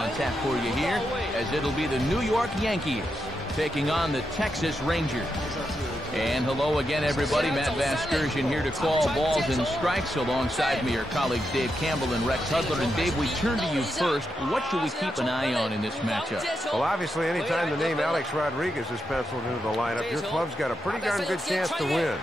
on tap for you here, as it'll be the New York Yankees taking on the Texas Rangers. And hello again, everybody. Matt Vasgersian here to call balls and strikes. Alongside me are colleagues Dave Campbell and Rex Hudler. And Dave, we turn to you first. What should we keep an eye on in this matchup? Well, obviously, anytime the name Alex Rodriguez is penciled into the lineup, your club's got a pretty darn good chance to win.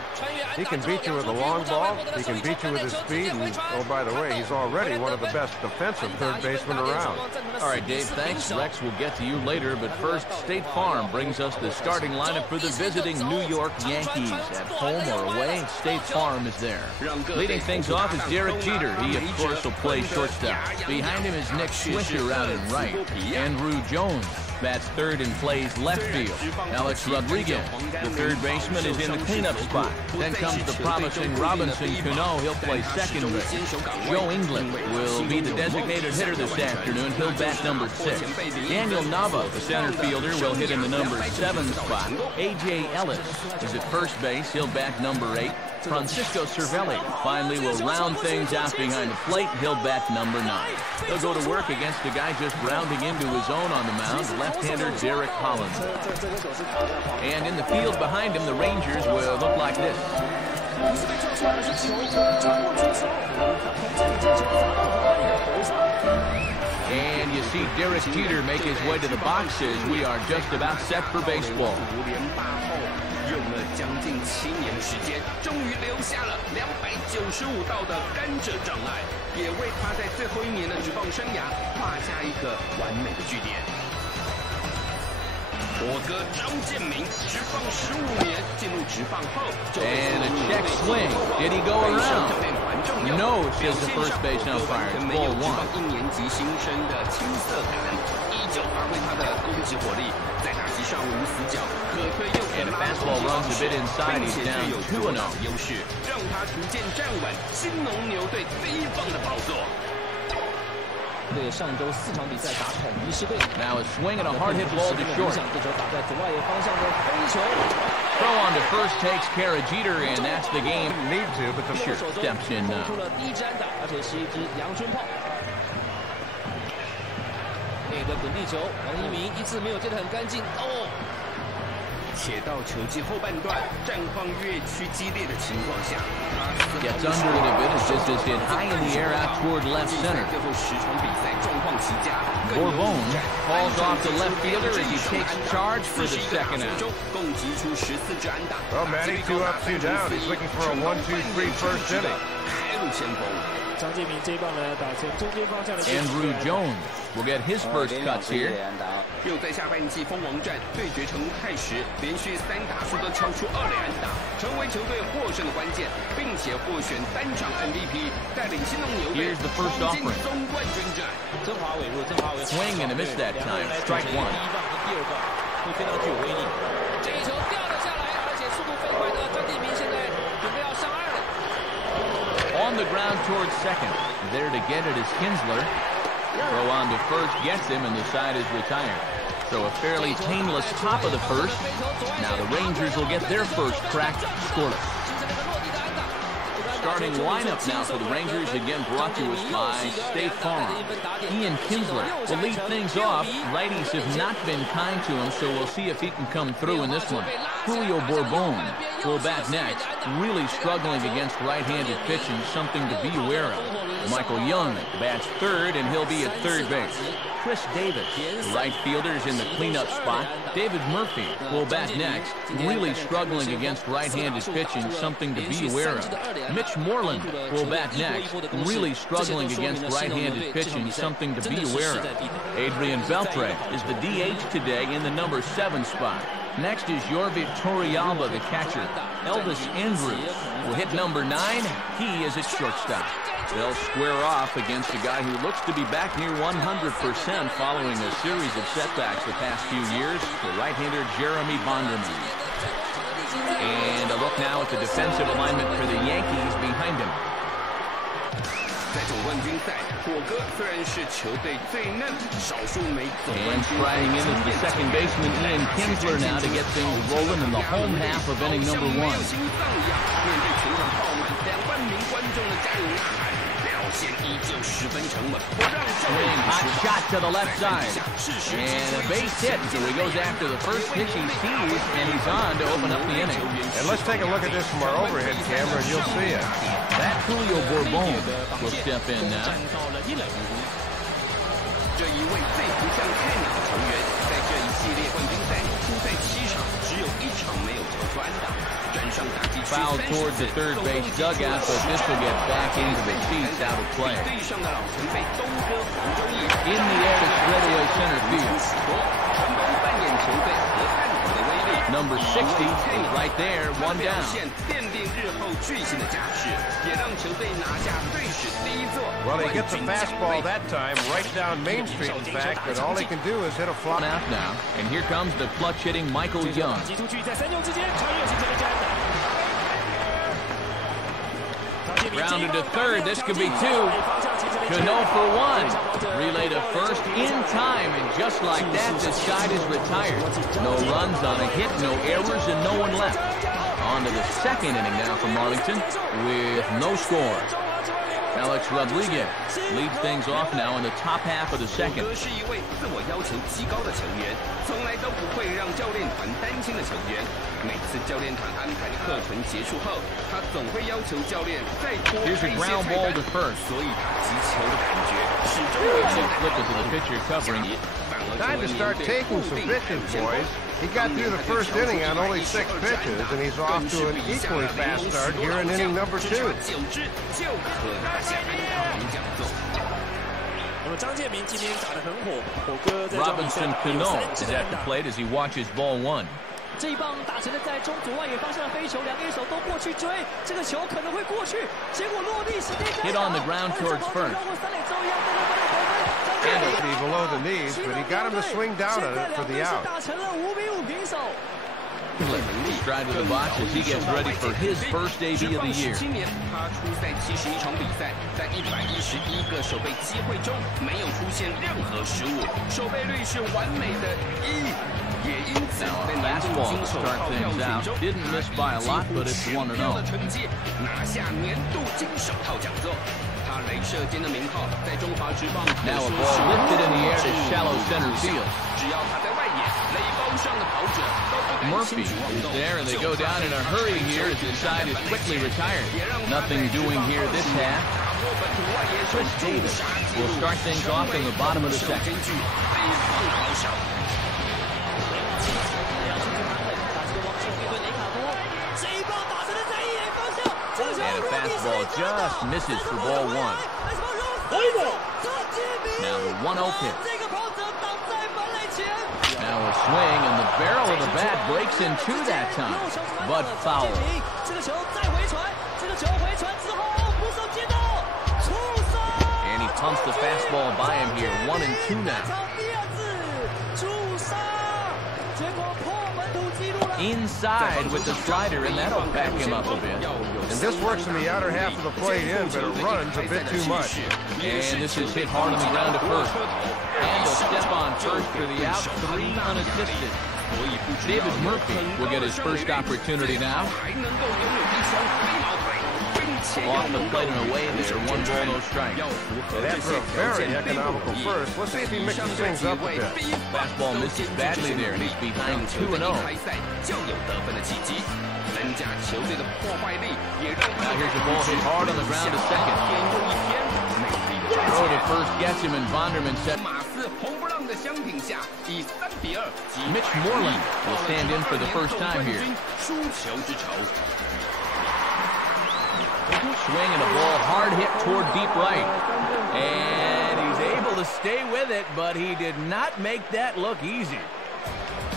He can beat you with a long ball. He can beat you with his speed. And, oh, by the way, he's already one of the best defensive third basemen around. All right, Dave, thanks. Rex will get to you later. But first, State Farm brings us the starting lineup for the visiting New York Yankees. At home or away, State Farm is there. Leading things off is Derek Jeter. He, of course, will play shortstop. Behind him is Nick Swisher out in right. Andrew Jones bats third and plays left field. Alex Rodriguez, the third baseman, is in the cleanup spot. Then comes the promising Robinson Cano. He'll play second base. Joe England will be the designated hitter this afternoon. He'll bat number 6. Daniel Nava, the center fielder, will hit in the number 7 spot. A.J. Ellis is at first base. He'll bat number 8. Francisco Cervelli finally will round things out behind the plate. He'll bat number 9. He'll go to work against a guy just rounding into his own on the mound, left-hander Derek Holland. And in the field behind him, the Rangers will look like this. And you see Derek Jeter make his way to the boxes. We are just about set for baseball. 用了将近7年的时间，终于留下了295道的甘蔗障碍，也为他在最后1年的职棒生涯画下一个完美的句点。我哥张建民，职棒15年，进入职棒后就 And a check swing. Did he go around? No, says the first base umpire. It's ball 1. 1年级新生的青涩感，依旧发挥他的攻击火力，在打击上无死角，可推又可 And the 拉 fastball runs a bit inside. He's down 2-0. 优势，让他逐渐站稳新农牛队第1棒的宝座。 对上周4场比赛打统一狮队。 Now a swing and a hard hit ball to short. 这球打在左外野方向的飞球。 Throw on to first takes care of Jeter, and that's the game. Need to, but the Sure steps in now. 出了第1支安打，而且是一支阳春炮。那个滚地球，王一鸣一次没有接得很干净哦。 且到球季后半段，战况越趋激烈的情况下， Gets under it a bit as this is hit high in the air out toward left center. 最后10场比赛状况极佳， Bourbon falls off the left fielder as he takes charge for the second out. 共击出14支安打。 Well, Matty, 2 up, 2 down. He's looking for a 1-2-3 first inning. 开路先锋。 张建民这一棒呢，打成中间方向的。 Andrew Jones will get his first cuts here. 又在下半季封王战对决成态时，连续3打数都敲出2垒安打，成为球队获胜的关键，并且获选单场 MVP， 带领新农牛队 Here's the first offering. 总冠军战。曾华伟入，曾华伟 Swing and a miss that time. Strike 1. 第1棒和第2棒会非常具有威力。这一球掉了下来，而且速度飞快的张建民现在准备要上2垒。 On the ground towards second. There to get it is Kinsler. Throw on to first gets him, and the side is retired. So a fairly painless top of the first. Now the Rangers will get their first crack scoreless. Starting lineup now for the Rangers, again brought to us by State Farm. Ian Kinsler will lead things off. Righties have not been kind to him, so we'll see if he can come through in this one. Julio Bourbon will bat next, really struggling against right-handed pitching, something to be aware of. Michael Young bats third, and he'll be at third base. Chris Davis, the right fielder, is in the cleanup spot. David Murphy will bat next, really struggling against right-handed pitching, something to be aware of. Mitch Moreland will bat next, really struggling against right-handed pitching, something to be aware of. Adrian Beltre is the DH today in the number 7 spot. Next is Yorvit Torrealba, the catcher. Elvis Andrews will hit number 9. He is at shortstop. They'll square off against a guy who looks to be back near 100% following a series of setbacks the past few years, the right-hander Jeremy Bonderman. And a look now at the defensive alignment for the Yankees behind him. 在总冠军赛，火哥虽然是球队最嫩、少数枚总冠 And 军。 striding in is the second baseman Ian Kinsler now to get things rolling in the home half of inning number 1. 心脏一样，面对全场爆满2万名观众的加油呐喊，表线依旧十分沉稳，不让教 Swing, 练 hot shot to the left side. 适时 And a base hit, so he goes after the first pitch he sees, and he's on to open up the inning. And let's take a look at this from our overhead camera, and you'll see it. That Julio Bourbon will step in now. 这一位最不像菜鸟的球员，在这一系列冠军赛出赛7场，只有1场没有投出安打，站上打击区 Foul towards the third base dugout, but this will get back into the seats out of play. 队上的老前辈东哥黄忠义 In the air to straightaway center field. 成功扮演球队和探讨的威力。Number 60 is right there, one down. 奠定日后巨星的架势，也让球队拿下队史第1座。 Well, he gets a fastball that time, right down Main Street, in fact, but all he can do is hit a fly. Out now, and here comes the clutch-hitting Michael Young. Grounded to third, this could be 2. Cano for 1. Relay to first in time, and just like that, this side is retired. No runs on a hit, no errors, and no one left. On to the second inning now from Arlington with no score. Alex Rodriguez leads things off now in the top half of the second. 哥是一位自我要求极高的球员，从来都不会让教练团担心的球员。每次教练团安排的课程结束后，他总会要求教练再多开一些菜单，所以他击球的感觉始终维持在高度。 Time to start taking some pitches, boys. He got through the first inning on only 6 pitches, and he's off to an equally fast start here in inning number 2. Robinson Cano is at the plate as he watches ball 1. 这一棒打成了在中左外野方向的飞球，两个手都过去追，这个球可能会过去，结果落地时间太 Hit on the ground towards first. And below the knees, but he got him to swing down on it for the out. 打成了5比5平手。 Stride to the box as he gets ready for his first debut of the year. 17年，他出赛71场比赛，在111个守备机会中没有出现任何失误，守备率是完美的1。也因此在年度金手套票选中， Didn't miss by a lot, but it's 1-0. 的成绩拿下年度金手套奖座。他镭射肩的名号在中华职棒 Now a ball lifted in the air to shallow center field. 只要他在外野，垒包上的跑者都不敢 Murphy is there, and they go down in a hurry here as the side is quickly retired. Nothing doing here this half. Chris Davis will start things off in the bottom of the second. And a fastball just misses for ball 1. Now the 1-0 pitch. Now a swing, and the barrel of the bat breaks in 2 that time, but foul. And he pumps the fastball by him here, 1-2 now. Inside with the slider, and that'll back him up a bit. And this works in the outer half of the plate in, but it runs a bit too much. And this is hit hard on the ground to first. And a step on first for the out, 3 unassisted. David Murphy will get his first opportunity now. Off the plate and away there, 1 ball, no strike. And after a very economical first, let's see if he mixes things up a bit. Fastball misses badly there, and he's behind 2-0. Now here's a ball hit hard on the ground to second. Throw to first gets him, and Vonderman set. Mitch Moreland will stand in for the first time here. Swing and a ball hard hit toward deep right. And he's able to stay with it, but he did not make that look easy.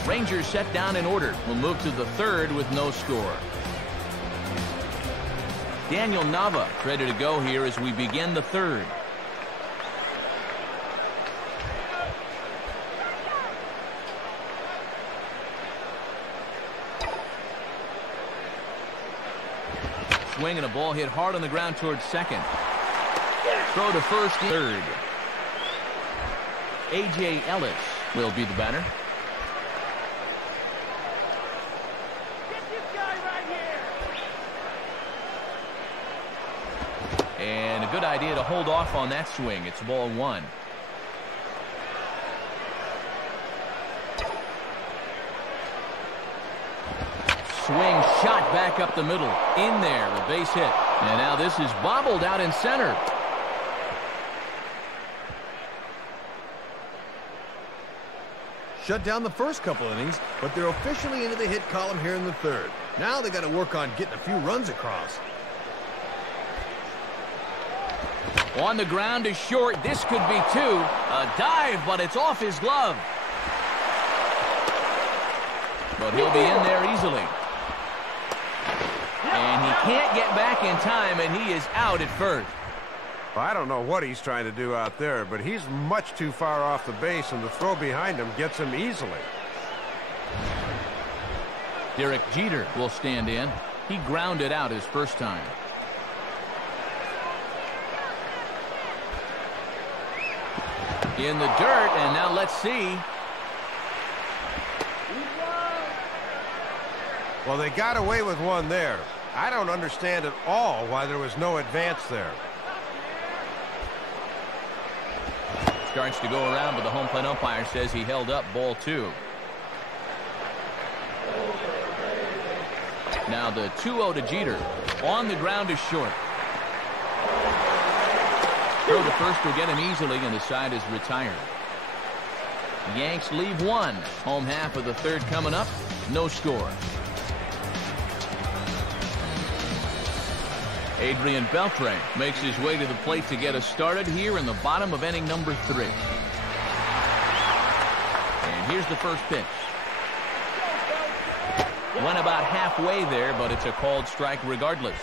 Rangers set down in order. We'll move to the third with no score. Daniel Nava ready to go here as we begin the third. Swing and a ball hit hard on the ground towards second. Throw to first, third. A.J. Ellis will be the batter. And a good idea to hold off on that swing. It's ball one. Swing shot back up the middle. In there, a base hit. And now this is bobbled out in center. Shut down the first couple innings, but they're officially into the hit column here in the third. Now they got to work on getting a few runs across. On the ground is short. This could be two. A dive, but it's off his glove. But he'll be in there easily. And he can't get back in time, and he is out at first. Well, I don't know what he's trying to do out there, but he's much too far off the base, and the throw behind him gets him easily. Derek Jeter will stand in. He grounded out his first time. In the dirt, and now let's see. Well, they got away with one there. I don't understand at all why there was no advance there. Starts to go around, but the home plate umpire says he held up ball two. Now the 2-0 to Jeter. On the ground is short. Throw to first will get him easily, and the side is retired. The Yanks leave one. Home half of the third coming up. No score. Adrian Beltre makes his way to the plate to get us started here in the bottom of inning number 3. And here's the first pitch. Went about halfway there, but it's a called strike regardless.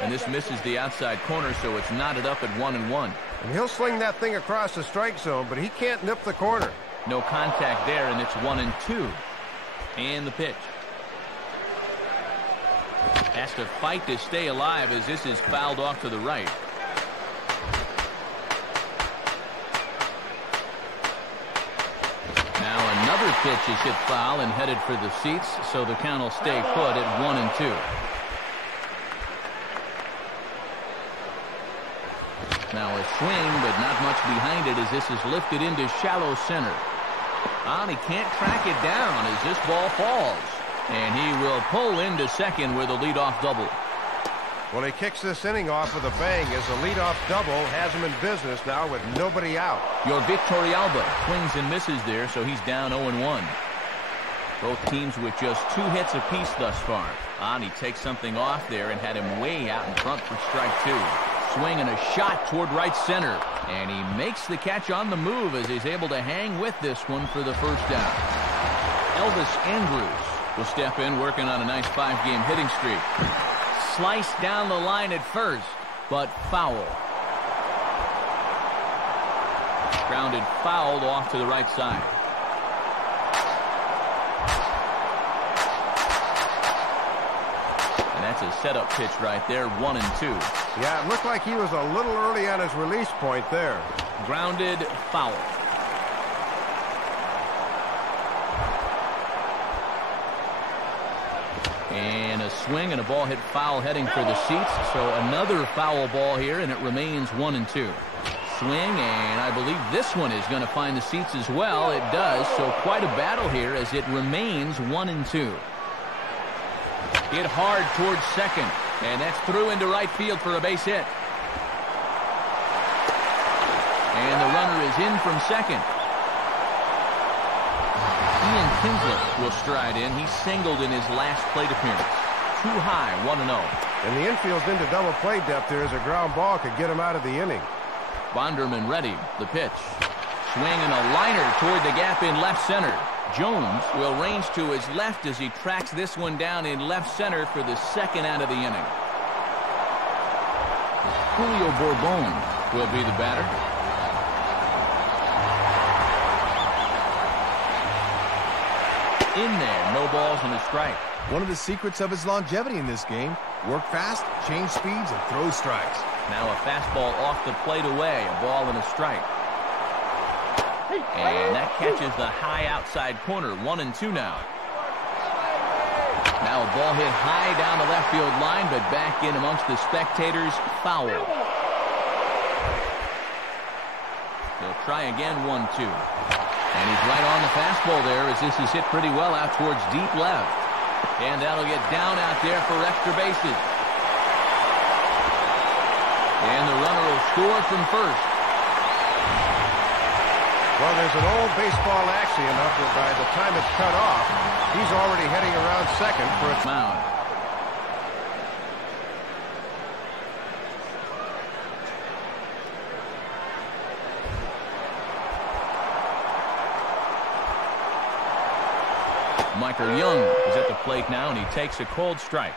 And this misses the outside corner, so it's knotted up at 1-1. And he'll sling that thing across the strike zone, but he can't nip the corner. No contact there, and it's 1-2. And the pitch. Has to fight to stay alive as this is fouled off to the right. Now another pitch is hit foul and headed for the seats, so the count will stay put at 1-2. Now a swing, but not much behind it as this is lifted into shallow center. And he can't track it down as this ball falls. And he will pull into second with a leadoff double. Well, he kicks this inning off with a bang as a leadoff double has him in business now with nobody out. Your Victorialba swings and misses there, so he's down 0-1. Both teams with just 2 hits apiece thus far. And he takes something off there and had him way out in front for strike 2. Swing and a shot toward right center. And he makes the catch on the move as he's able to hang with this one for the first down. Elvis Andrus will step in, working on a nice 5-game hitting streak. Sliced down the line at first, but foul. Grounded fouled off to the right side. And that's a setup pitch right there, 1-2. Yeah, it looked like he was a little early on his release point there. Grounded foul. And a swing and a ball hit foul heading for the seats. So another foul ball here, and it remains 1-2. Swing, and I believe this one is going to find the seats as well. It does, so quite a battle here as it remains 1-2. Hit hard towards second, and that's through into right field for a base hit. And the runner is in from second. Ian Kinsler will stride in. He singled in his last plate appearance. Too high, 1-0. And the infield's into double play depth there as a ground ball could get him out of the inning. Bonderman ready. The pitch. Swing and a liner toward the gap in left center. Jones will range to his left as he tracks this one down in left center for the second out of the inning. Julio Bourbon will be the batter. In there, no balls and a strike. One of the secrets of his longevity in this game: work fast, change speeds, and throw strikes. Now a fastball off the plate away, a ball and a strike. And that catches the high outside corner, 1-2 now. Now a ball hit high down the left field line, but back in amongst the spectators. Foul. They'll try again, 1-2. And he's right on the fastball there as this is hit pretty well out towards deep left. And that'll get down out there for extra bases. And the runner will score from first. Well, there's an old baseball axiom up that by the time it's cut off, he's already heading around second for a mound. Michael Young is at the plate now, and he takes a cold strike.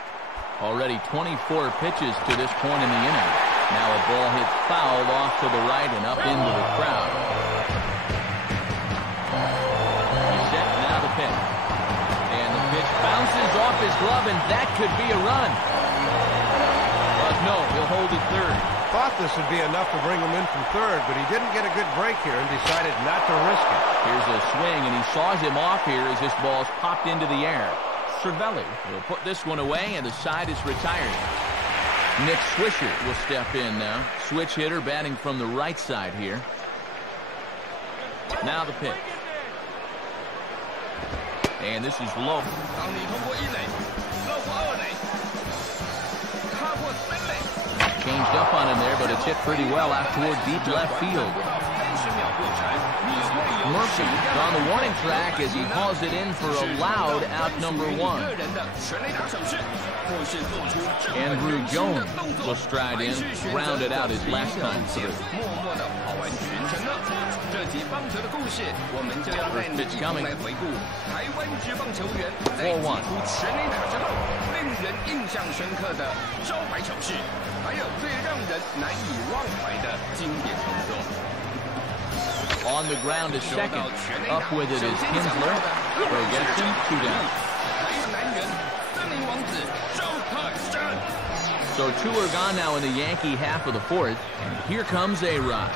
Already 24 pitches to this point in the inning. Now a ball hit foul off to the right and up into the crowd. He's set, now the pitch. And the pitch bounces off his glove, and that could be a run. But no, he'll hold it third. Thought this would be enough to bring him in from third, but he didn't get a good break here and decided not to risk it. Here's a swing, and he saws him off here as this ball's popped into the air. Cervelli will put this one away, and the side is retired. Nick Swisher will step in now. Switch hitter batting from the right side here. Now the pitch. And this is low. Changed up on him there, but it's hit pretty well out toward deep left field. Murphy on the warning track as he hauls it in for a loud out number 1. Andrew Jones will stride in, rounded out his last time through. First pitch coming. 4-1. On the ground is second. Up with it is Kinsler. Throw gets him, 2 down. So 2 are gone now in the Yankee half of the 4th. And here comes A-Rod.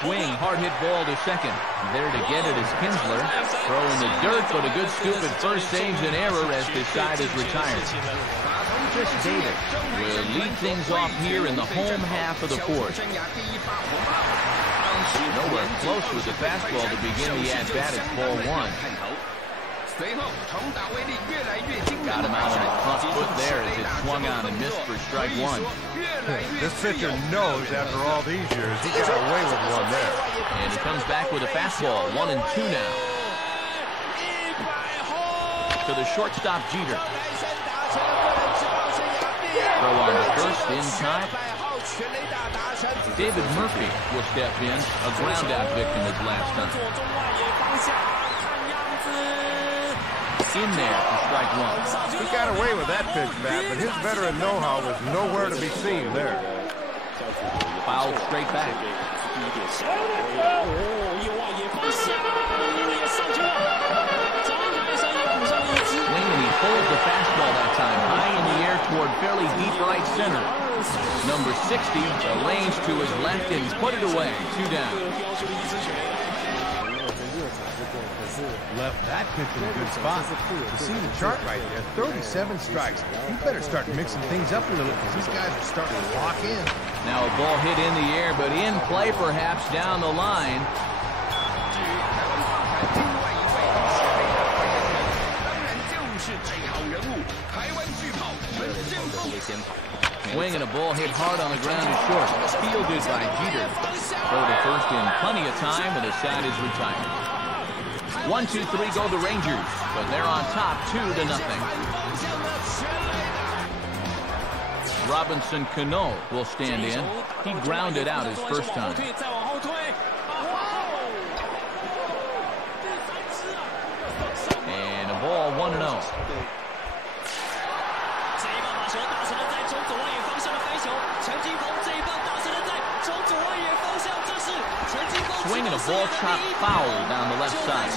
Swing, hard hit ball to second. There to get it is Kinsler. Throw in the dirt, but a good scoop at first saves an error as the side is retired. Chris Davis will lead things off here in the home half of the 4th. Nowhere close with the fastball to begin the at-bat at ball 1. Got him out on the front foot there as it swung on and missed for strike 1. This pitcher knows after all these years he got away with one there. And he comes back with a fastball, 1-2 now. To the shortstop, Jeter. Throw on to first in time. David Murphy will step in, a ground out victim his last time. In there for strike 1. He got away with that pitch, Matt, but his veteran know-how was nowhere to be seen there. Fouled straight back. Swing, and he holds the fastball that time high in the air toward fairly deep right center. Number 60 arranged to his left and put it away. 2 down. Left that pitch in a good spot. You see the chart right there, 37 strikes. You better start mixing things up a little because these guys are starting to lock in. Now a ball hit in the air, but in play perhaps down the line. Swing and a ball hit hard on the ground is short. Fielded by Jeter. Throw to first in plenty of time, and the side is retired. 1-2-3 go the Rangers, but they're on top 2-0. Robinson Cano will stand in. He grounded out his first time. And a ball 1-0. Swing and a ball chopped foul down the left side.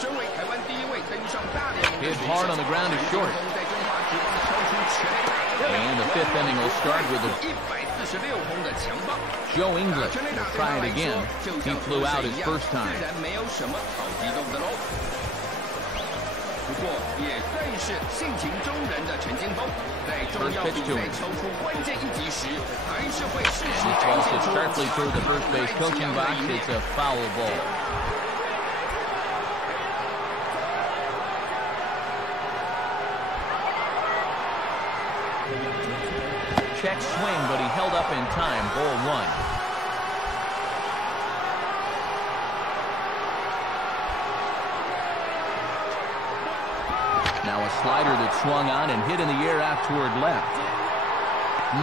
身为台湾第一位 Hit hard on the ground is short. And the fifth inning will start with Joe English will try it again. He flew out his first time. First pitch to him. This ball sits sharply toward the first base coaching box. It's a foul ball. Check swing, but he held up in time. Ball one. Now a slider that swung on and hit in the air out toward left.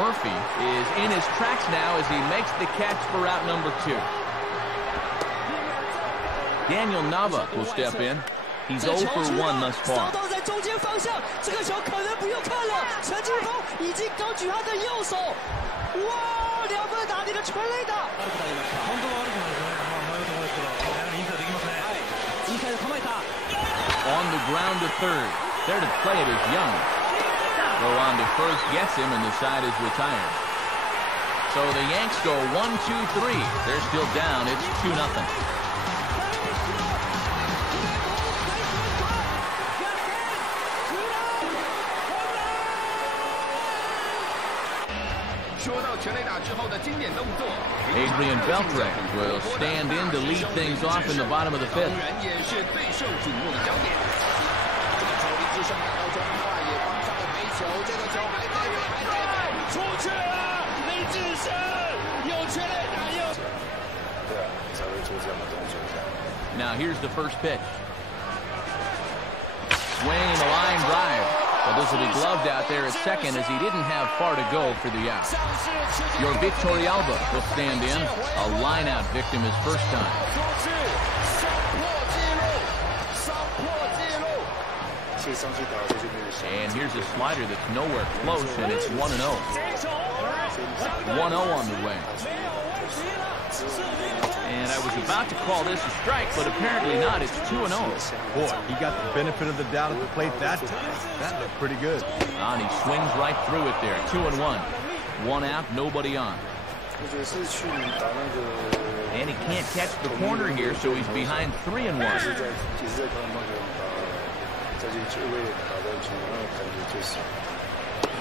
Murphy is in his tracks now as he makes the catch for route number 2. Daniel Nava will step in. He's 0 for 1 thus far. On the ground to third. There to play it is Young. Throw on to first gets him, and the side is retired. So the Yanks go 1-2-3. They're still down. It's 2-0. Adrian Beltre will stand in to lead things off in the bottom of the 5th. Now here's the first pitch. Swing and a line drive. But this will be gloved out there at second as he didn't have far to go for the out. Your Victorialba will stand in. A line-out victim his first time. And here's a slider that's nowhere close, and it's 1-0. 1-0 on the way. And I was about to call this a strike, but apparently not. It's 2-0. Boy, he got the benefit of the doubt at the plate that time. That looked pretty good. And he swings right through it there. 2-1. 1 out, nobody on. And he can't catch the corner here, so he's behind 3-1.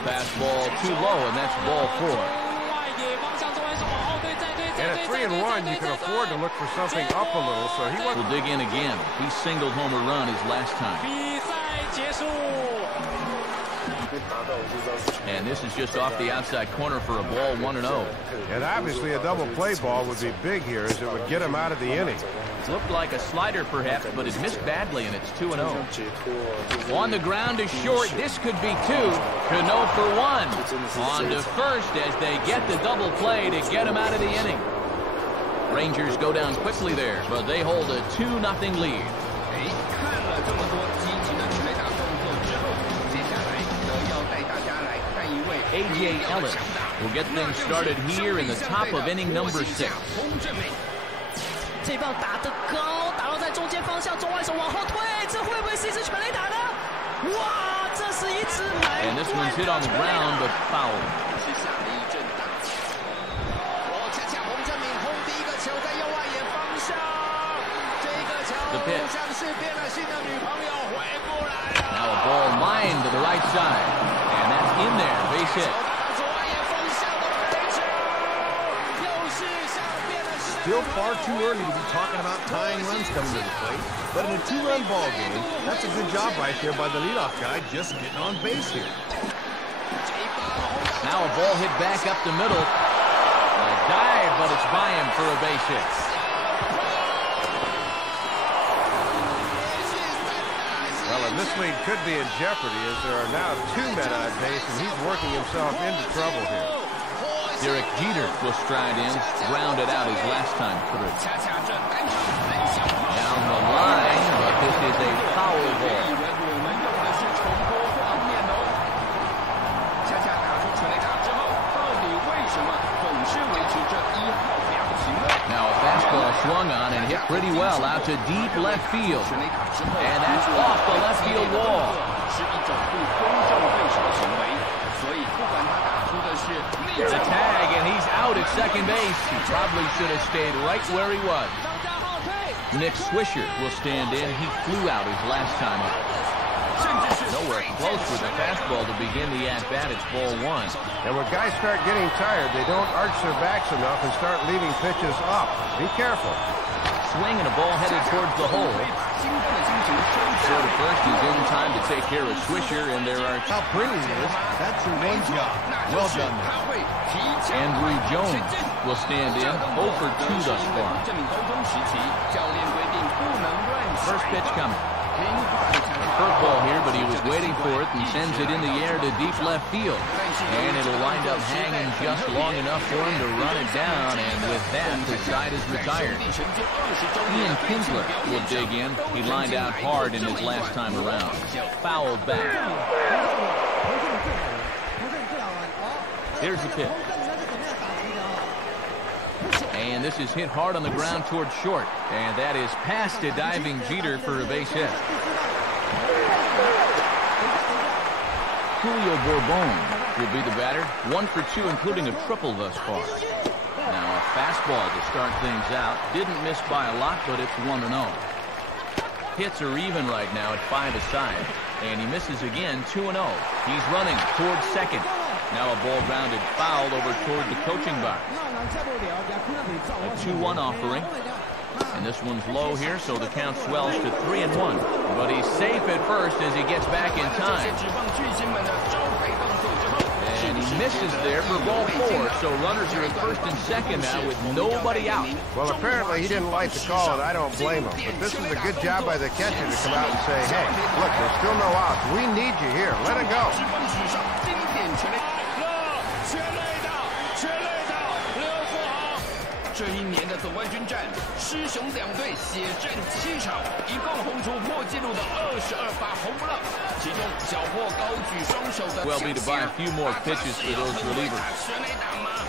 Fastball too low, and that's ball 4. And at 3-1, you can afford to look for something up a little, so he will dig in again. He singled home a run his last time. And this is just off the outside corner for a ball, 1-0. And obviously a double play ball would be big here as it would get him out of the inning. Looked like a slider perhaps, but it missed badly, and it's 2-0. On the ground is short. This could be 2. Cano for 1. On to first as they get the double play to get him out of the inning. Rangers go down quickly there, but they hold a 2-0 lead. A.J. Ellis will get things started here in the top of inning number 6. 这棒打得高，打到在中间方向，中外手往后退，这会不会是一支全垒打呢？哇，这是一支满贯的 And this one's hit on the ground, but foul. 是下了一阵大雨。恰恰洪正明轰第一个球在右外野方向，这个球像是变了心的女朋友回不来了。Now a ball lined to the right side, and that's in there, base hit. Still far too early to be talking about tying runs coming to the plate. But in a 2-run ball game, that's a good job right there by the leadoff guy just getting on base here. Now a ball hit back up the middle. A dive, but it's by him for a base hit. Well, and this lead could be in jeopardy as there are now 2 men on base, and he's working himself into trouble here. Derek Jeter will stride in, grounded out his last time through. Down the line, but this is a foul ball. Now a fastball swung on, and hit pretty well out to deep left field. And that's off the left field wall. It's a tag, and he's out at second base. He probably should have stayed right where he was. Nick Swisher will stand in. He flew out his last time up. Nowhere close with the fastball to begin the at-bat. It's ball one. And when guys start getting tired, they don't arch their backs enough and start leaving pitches up. Be careful. Swing and a ball headed towards the hole. Short of first, he's in time to take care of Swisher, and there are... How pretty it is. That's your one job. Well done there. Andrew Jones will stand in. 0 for 2 thus far. First pitch coming. A curveball here, but he was waiting for it and sends it in the air to deep left field. And it'll wind up hanging just long enough for him to run it down, and with that, the side is retired. Ian Kinsler will dig in. He lined out hard in his last time around. Fouled back. Here's the pitch. And this is hit hard on the ground towards short. And that is past a diving Jeter for a base hit. Julio Bourbon will be the batter. 1 for 2, including a triple thus far. Now a fastball to start things out. Didn't miss by a lot, but it's 1-0. Hits are even right now at 5 aside. And he misses again, 2-0. He's running towards second. Now a ball grounded foul over toward the coaching box. A 2-1 offering. And this one's low here, so the count swells to 3-1. But he's safe at first as he gets back in time. And he misses there for ball 4, so runners are at first and second now with nobody out. Well, apparently he didn't like the call, and I don't blame him. But this is a good job by the catcher to come out and say, hey, look, there's still no outs. We need you here. Let it go. 这一年的总冠军战，狮熊两队血战7场，一共轰出破纪录的22发红不让，其中小霍高举双手的 Well, be to buy a few more pitches for those relievers. 全垒打吗？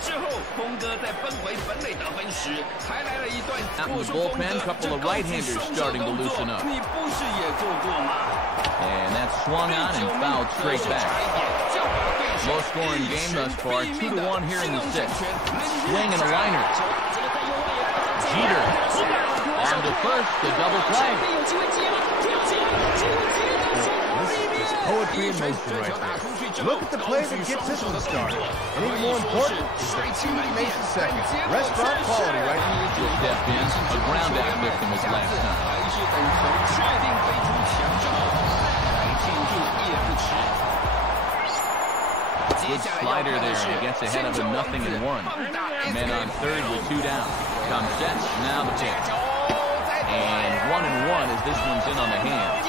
之后，峰哥在奔回本垒得分时，还来了一段。 Out in the bullpen, couple of right-handers starting to loosen up. 你不是也做过吗？ And that's swung on and fouled straight back. Low-scoring game thus far, 2-1 here in the 6th. Swing and a liner. Jeter on to first, the double play. This is poetry in motion right there. Look at the play that gets this one started. And even more important is the team that makes the second. Restaurant quality right here. Will step in, a ground-out victim his last time. Good slider there, and he gets ahead of a 0-1. Men on third with 2 down. Come set, now the pitch. And 1-1 as this one's in on the hand.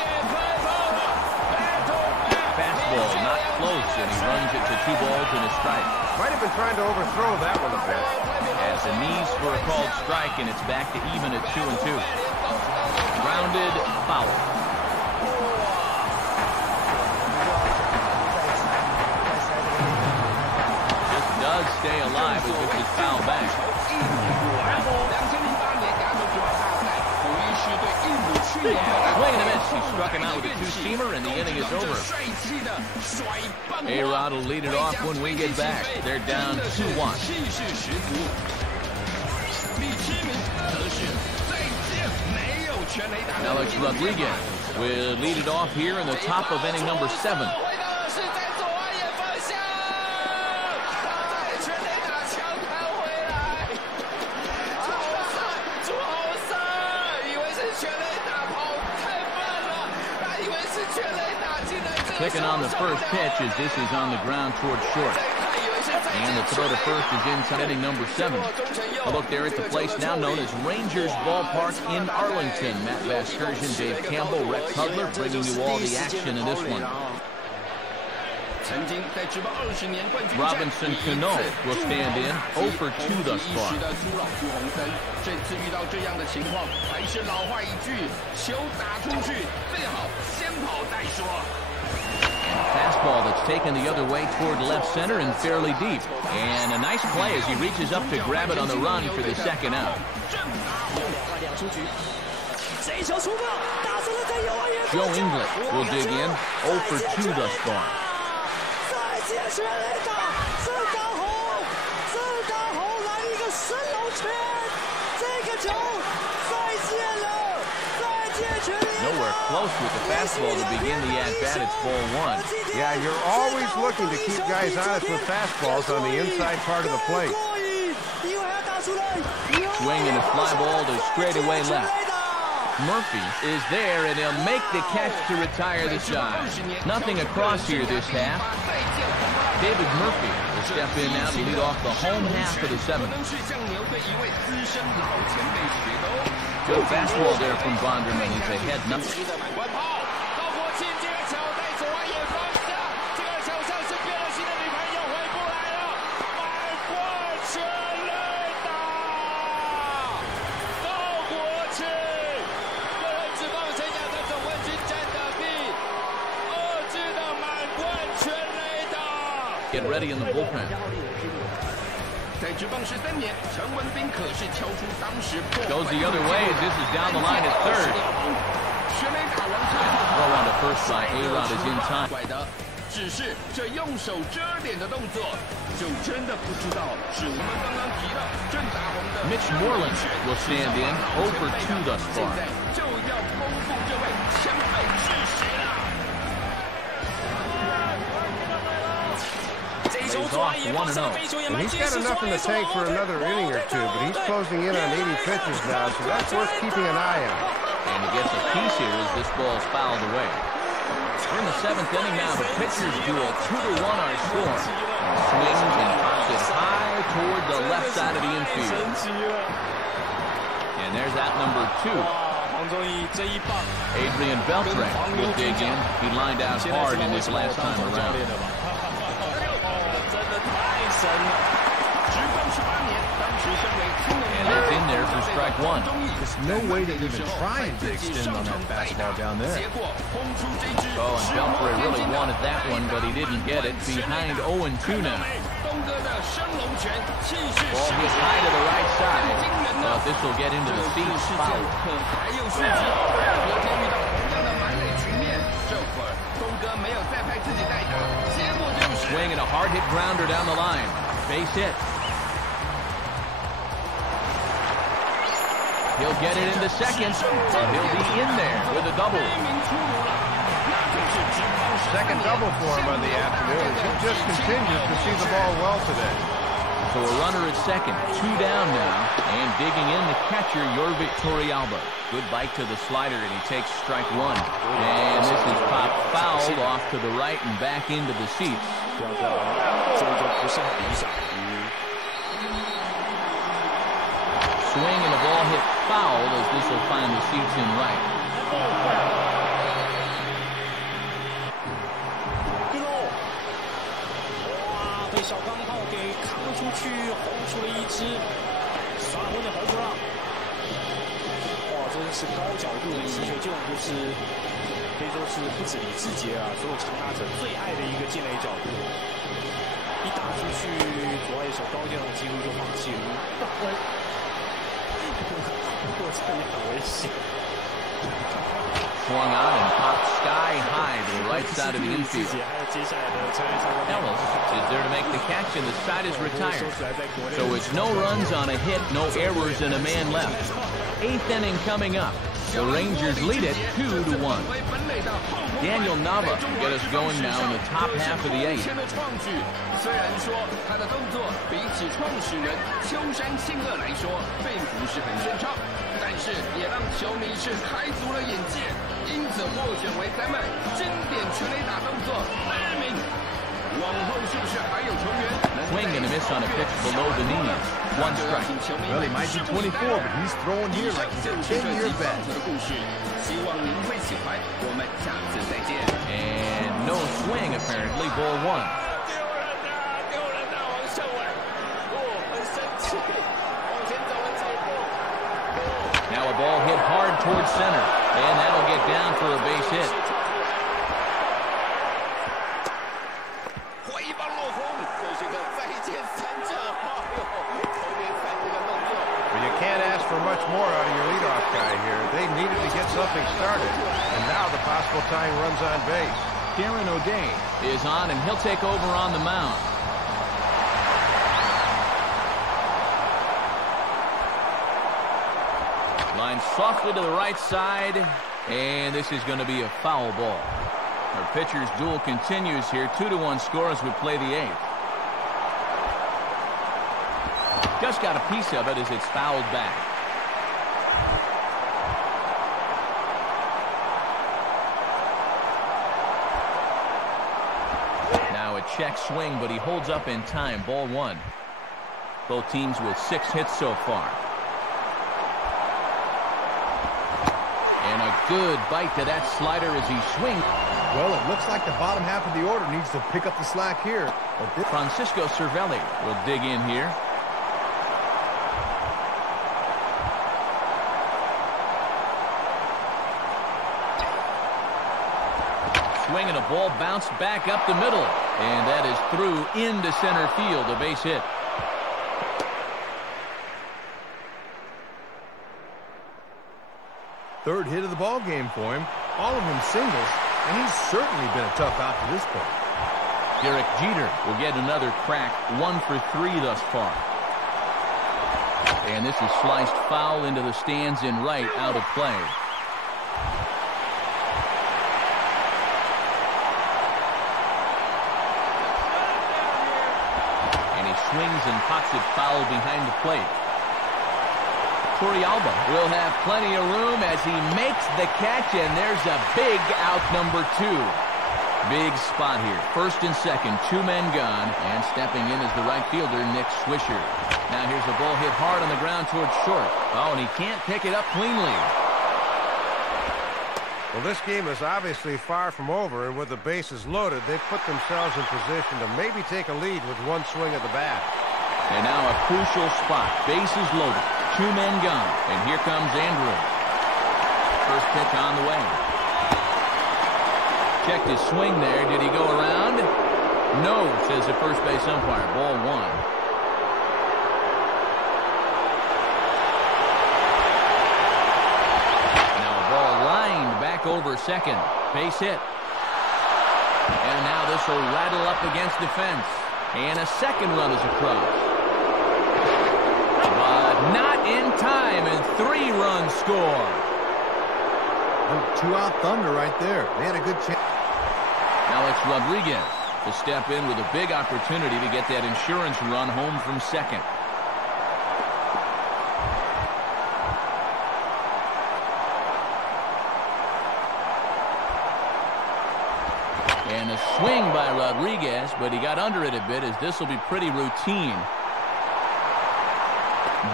Fastball not close, and he runs it to 2 balls and a strike. Might have been trying to overthrow that one a bit. As the knees for a called strike, and it's back to even at 2-2. Grounded, foul. Does stay alive as this is fouled back. Swing and a miss. He struck him out with a 2-seamer, and the inning is over. A-Rod will lead it off when we get back. They're down 2-1. Alex Rodriguez will lead it off here in the top of inning number 7. Picking on the first pitch as this is on the ground towards short. And the throw to first is inside inning number 7. A look there at the place now known as Rangers Ballpark in Arlington. Matt Vasgersian, Dave Campbell, Rex Hudler bringing you all the action in this one. Robinson Cano will stand in 0 for 2 thus far. Fastball that's taken the other way toward left center and fairly deep. And a nice play as he reaches up to grab it on the run for the second out. Joe English will dig in, 0 for 2 thus far. Nowhere close with the fastball to begin the at-bat. It's ball 1. Yeah, you're always looking to keep guys honest with fastballs on the inside part of the plate. Swing and a fly ball to straightaway left. Murphy is there, and he'll make the catch to retire the side. Nothing across here this half. David Murphy will step in now to lead off the home half of the 7th. Good fastball there from Bonderman. He's ahead nothing. Get ready in the bullpen. Goes the other way. This is down the line at third. Throw on to first by A-Rod is in time. Mitch Moreland will stand in, 0 for 2 thus far. He's off 1-0. And he's got enough in the tank for another inning or two, but he's closing in on 80 pitches now, so that's worth keeping an eye on. And he gets a piece here as this ball's fouled away. We're in the 7th inning now. The pitchers duel, 2-1 our score. Swings and pops it high toward the left side of the infield. And there's out number 2. Adrian Beltre will dig in. He lined out hard in his last time around. And it's in there for strike 1. There's no way to even try and extend on that fastball down there. Oh, and Beltre really wanted that one, but he didn't get it. Behind 0-2 now. Ball hit high to the right side. But this will get into the seats. Foul. Swing and a hard-hit grounder down the line. Base hit. He'll get it into second, and he'll be in there with a double. Second double for him on the afternoon. He just continues to see the ball well today. So a runner at second, 2 down now, and digging in the catcher, Yorvik Torrealba. Good bite to the slider, and he takes strike 1. And this is popped fouled off to the right and back into the seats. Swing and the ball hit foul as this will find the seats in right. Swung out and popped sky high to the right side of the infield. Ellis is there to make the catch, and the side is retired. So it's no runs on a hit, no errors, and a man left. 8th inning coming up. The Rangers lead it 2-1. Daniel Nava will get us going now in the top half of the 8th. 虽然说他的动作比起创始人秋山信二来说并不是很顺畅，但是也让球迷是开足了眼界，因此获选为咱们经典全垒打动作第2名。往后是不是还有球员 Swing and a miss on a pitch below the knees. 1 strike. Well, he might be 24, but he's throwing here like he's a 10-year vet. 希望您会喜欢，我们下次再见。 And no swing apparently, ball 1. Now a ball hit hard towards center, and that'll get down for a base hit. can't ask for much more out of your leadoff guy here. They needed to get something started, and now the possible tying runs on base. Darren O'Day is on, and he'll take over on the mound. Line softly to the right side, and this is going to be a foul ball. Our pitcher's duel continues here. 2-1 score as we play the 8th. Just got a piece of it as it's fouled back. Now a check swing, but he holds up in time. Ball 1. Both teams with 6 hits so far. And a good bite to that slider as he swings. Well, it looks like the bottom half of the order needs to pick up the slack here. But Francisco Cervelli will dig in here. Swing and a ball bounced back up the middle. And that is through into center field, a base hit. third hit of the ball game for him. All of them singles, and he's certainly been a tough out to this point. Derek Jeter will get another crack. 1 for 3 thus far. And this is sliced foul into the stands in right, out of play. And he swings and pops it foul behind the plate. Torrealba will have plenty of room as he makes the catch, and there's a big out, number 2. Big spot here. First and second, 2 men gone, and stepping in is the right fielder, Nick Swisher. Now here's a ball hit hard on the ground towards short. Oh, and he can't pick it up cleanly. Well, this game is obviously far from over, and with the bases loaded, they've put themselves in position to maybe take a lead with 1 swing of the bat. And now a crucial spot. Bases loaded. 2 men gone. And here comes Andrews. First pitch on the way. Checked his swing there. Did he go around? No, says the first base umpire. Ball 1. Now a ball lined back over second. Base hit. And now this will rattle up against the fence. And a second run is across. But not in time, and 3 runs score. 2-out thunder right there. They had a good chance. Alex Rodriguez to step in with a big opportunity to get that insurance run home from second. And a swing by Rodriguez, but he got under it a bit, as this will be pretty routine.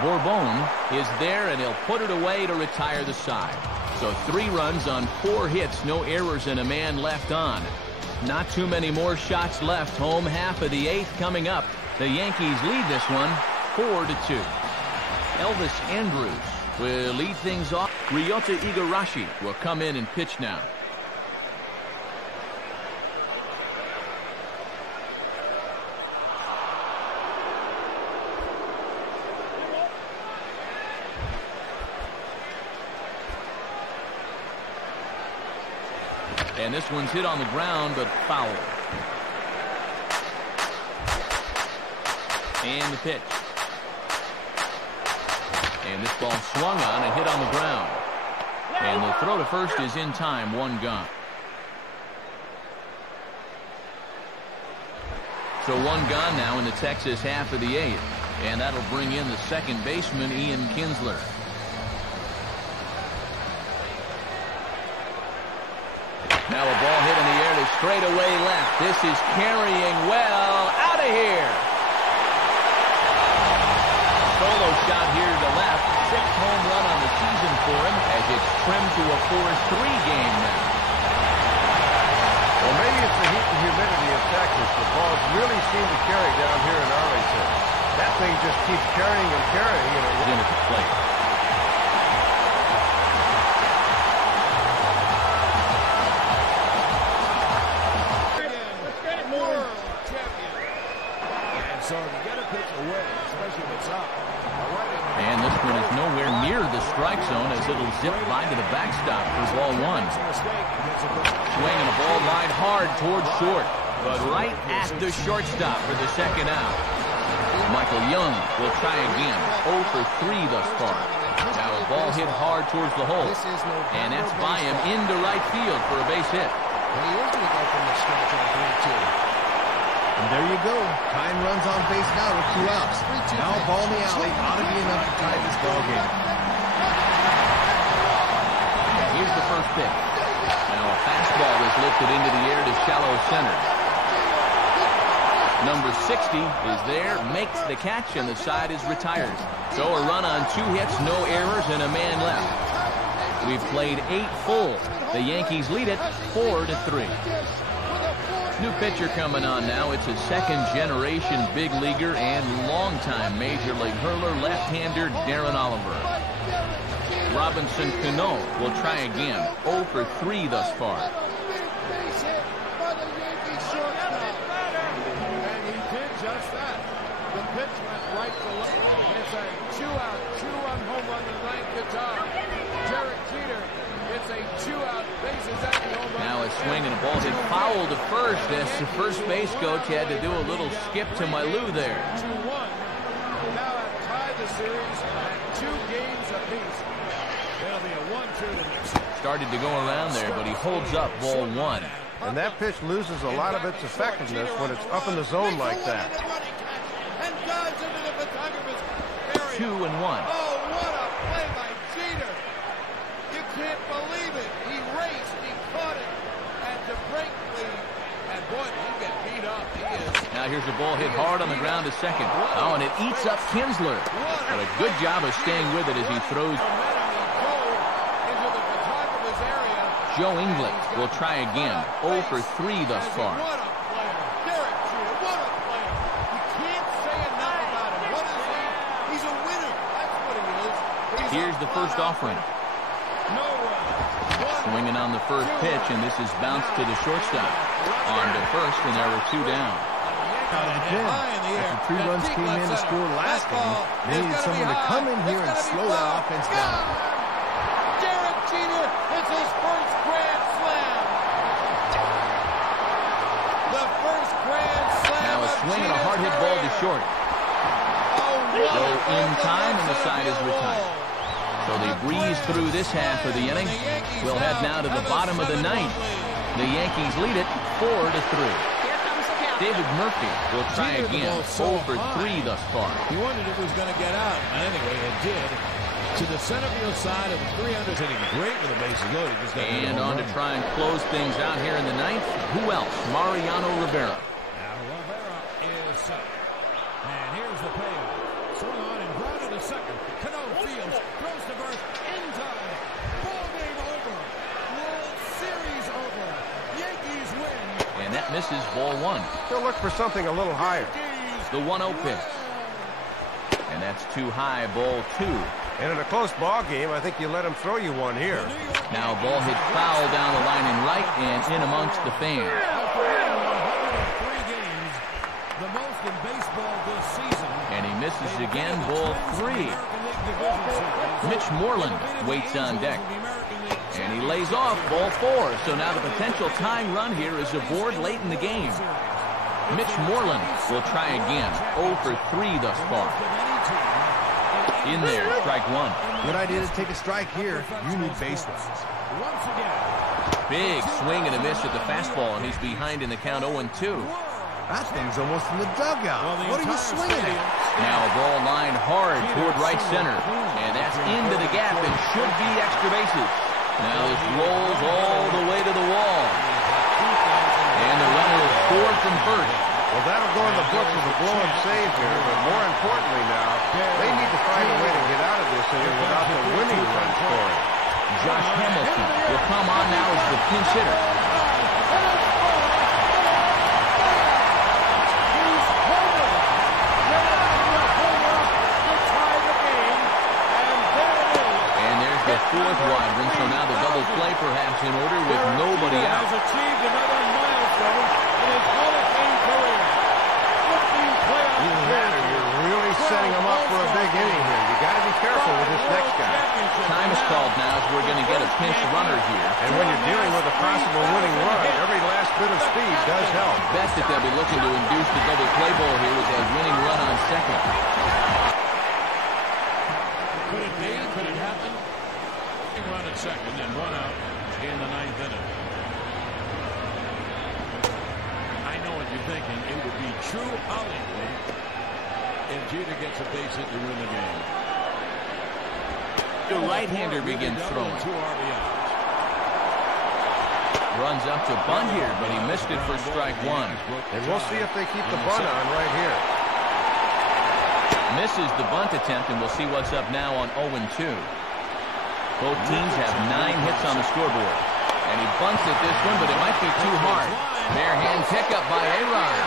Bourbon is there, and he'll put it away to retire the side. So 3 runs on 4 hits, no errors, and a man left on. Not too many more shots left. Home half of the 8th coming up. The Yankees lead this one 4-2. Elvis Andrews will lead things off. Ryota Igarashi will come in and pitch now. And this one's hit on the ground, but foul. And the pitch. And this ball swung on and hit on the ground. And the throw to first is in time, 1 gone. So 1 gone now in the Texas half of the 8th. And that'll bring in the second baseman, Ian Kinsler. Now a ball hit in the air to straightaway left. This is carrying well. Out of here. Solo shot here to left. 6th home run on the season for him as it's trimmed to a 4-3 game now. Well, maybe it's the heat and humidity of Texas. The balls really seem to carry down here in Arlington. That thing just keeps carrying and carrying. And it's in at the plate. And this one is no near the strike zone as it'll zip by to the backstop for ball one. Swinging a ball line hard towards short, but right at the shortstop for the second out. Michael Young will try again, 0 for 3 thus far. Now a ball hit hard towards the hole, and that's by him into right field for a base hit. He usually go from the stretch on 3-2. And there you go. Tying runs on base now with 2 outs. Now a ball in the alley ought to be enough to tie this ball game. Here's the first pitch. Now a fastball is lifted into the air to shallow center. Number 60 is there, makes the catch, and the side is retired. So a run on 2 hits, no errors, and a man left. We've played 8 full. The Yankees lead it 4-3. New pitcher coming on now. It's a second-generation big leaguer and longtime Major League hurler, left-hander Darren Oliver. Robinson Cano will try again, 0 for 3 thus far. Base hit by the Yankees shortstop. And he did just that. The pitch went right to left. It's a 2-out, 2-run home run to the ninth guitar. Derek Jeter. It's a 2-out, bases empty home run. Now a swing and a ball hit foul to first as the first base coach had to do a little skip to my loo there. 2-1. Now have tied the series at 2 games apiece. It'll be a 1-2 to next. Started to go around there, but he holds up ball 1. And that pitch loses a lot of its effectiveness when it's up in the zone like that. And dives into the photographer's area. 2-1. Oh, what a play by Jeter. You can't believe it. He raced, he caught it, and to break lead. And boy, did he get beat up. He is. Now here's a ball hit hard on the ground to second. Oh, and it eats up Kinsler. But a good job of staying with it as he throws. Joe Inglet will try again, 0 for 3 thus far. What a player. Derek Jeter, what a player. You can't say enough about him. What is he? He's a winner. That's what he is. Here's the first offering. Swinging on the first pitch, and this is bounced to the shortstop. On to first, and there were 2 down. Out of the pen. After 3 runs came in to score last inning, they needed someone to come in here and slow that offense down. Derek Jeter, it's his first grand slam. The first grand slam. Now a swing and a hard hit ball to short. So in time, and the side is retired. So they breeze through this half of the inning. We'll head now to the bottom of the 9th. The Yankees lead it 4-3. David Murphy will try again, 0 for 3 thus far. He wondered if it was going to get out. And anyway, it did. To the center field side of the 300, hitting great with the bases loaded. And on to try and close things out here in the 9th. Who else? Mariano Rivera. Now Rivera is set. And here's the payoff. Swung on and grounded to second. Cano fields, throws to first, in time. Ball game over. World Series over. Yankees win. And that misses ball 1. They'll look for something a little higher. The 1-0 pitch. And that's too high, ball 2. And in a close ball game, I think you let him throw you one here. Now a ball hit foul down the line in right and in amongst the fans. 3 games, the most in baseball this season. And he misses again, ball 3. Mitch Moreland waits on deck. And he lays off ball 4. So now the potential tying run here is aboard late in the game. Mitch Moreland will try again, 0 for 3 thus far. In there, strike 1. Good idea to take a strike here. You need base runners. Big swing and a miss at the fastball, and he's behind in the count 0-2. That thing's almost in the dugout. What are you swinging at? Now a ball line hard toward right center, and that's into the gap and should be extra bases. Now this rolls all the way to the wall. And the runner is scored from first. Well, that'll go in the books as a blow-in save here, but more importantly now, they need to find a way to get out of this inning without the winning run scoring. Josh Hamilton will come on now as the pinch hitter. And there's the 4th wide one, so now the double play perhaps in order with nobody out. Has achieved another milestone in his Hall of Fame career. 15 playoff Even better, you're really setting them up for a big inning here. You got to be careful with this next guy. we're going to get a pinch runner here. And when you're dealing with a possible winning run, every last bit of speed does help. Bet that they'll be looking to induce the double play ball here with that winning run on second. Could it be? Could it happen? Run at second and run out in the ninth inning. I know what you're thinking. It would be true Hollywood if Jeter gets a base hit to win the game. The right-hander begins throwing. Runs up to bunt here, but he missed it for strike one. And we'll see if they keep the bunt on right here. Misses the bunt attempt, and we'll see what's up now on 0-2. Both teams have 9 hits on the scoreboard. And he bunts at this one, but it might be too hard. Bare hand pickup by A-Rod.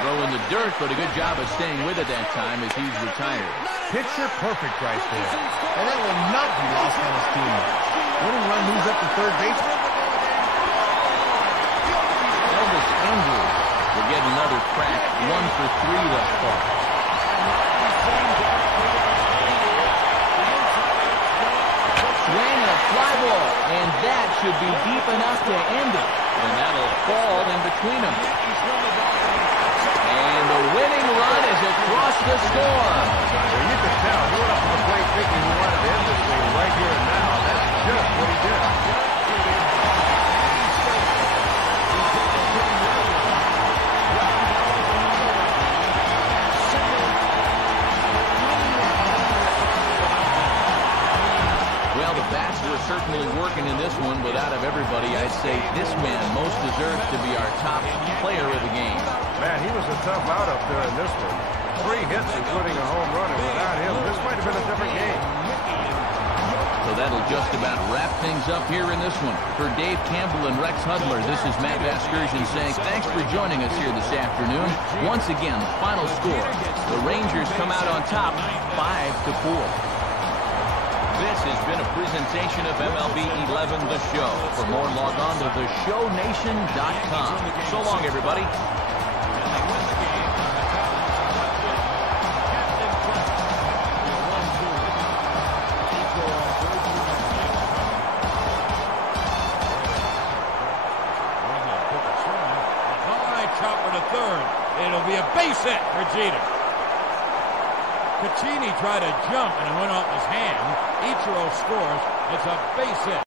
Throw in the dirt, but a good job of staying with it that time as he's retired. Picture perfect right there. And that will not be lost on his teammates. Winning run moves up to third base. Elvis Andrews will get another crack. 1 for 3 thus far. Swing a fly ball, and that should be deep enough to end it. And that'll fall in between them. And the winning run is across the score. Well, you can tell he went up to the plate thinking he wanted to end this thing right here and now. That's just what he did. Well, the bats were certainly working in this one, but out of everybody, I'd say this man most deserves to be our top player of the game. Man, he was a tough out up there in this one. 3 hits, including a home run, and without him, this might have been a different game. So that'll just about wrap things up here in this one. For Dave Campbell and Rex Hudler, this is Matt Vasgersian saying thanks for joining us here this afternoon. Once again, the final score. The Rangers come out on top, 5-4. This has been a presentation of MLB 11 The Show. For more, log on to theshownation.com. So long, everybody. Chopper to third. It'll be a base hit for Jeter. Caccini tried to jump and it went off his hand. Ichiro scores. It's a base hit.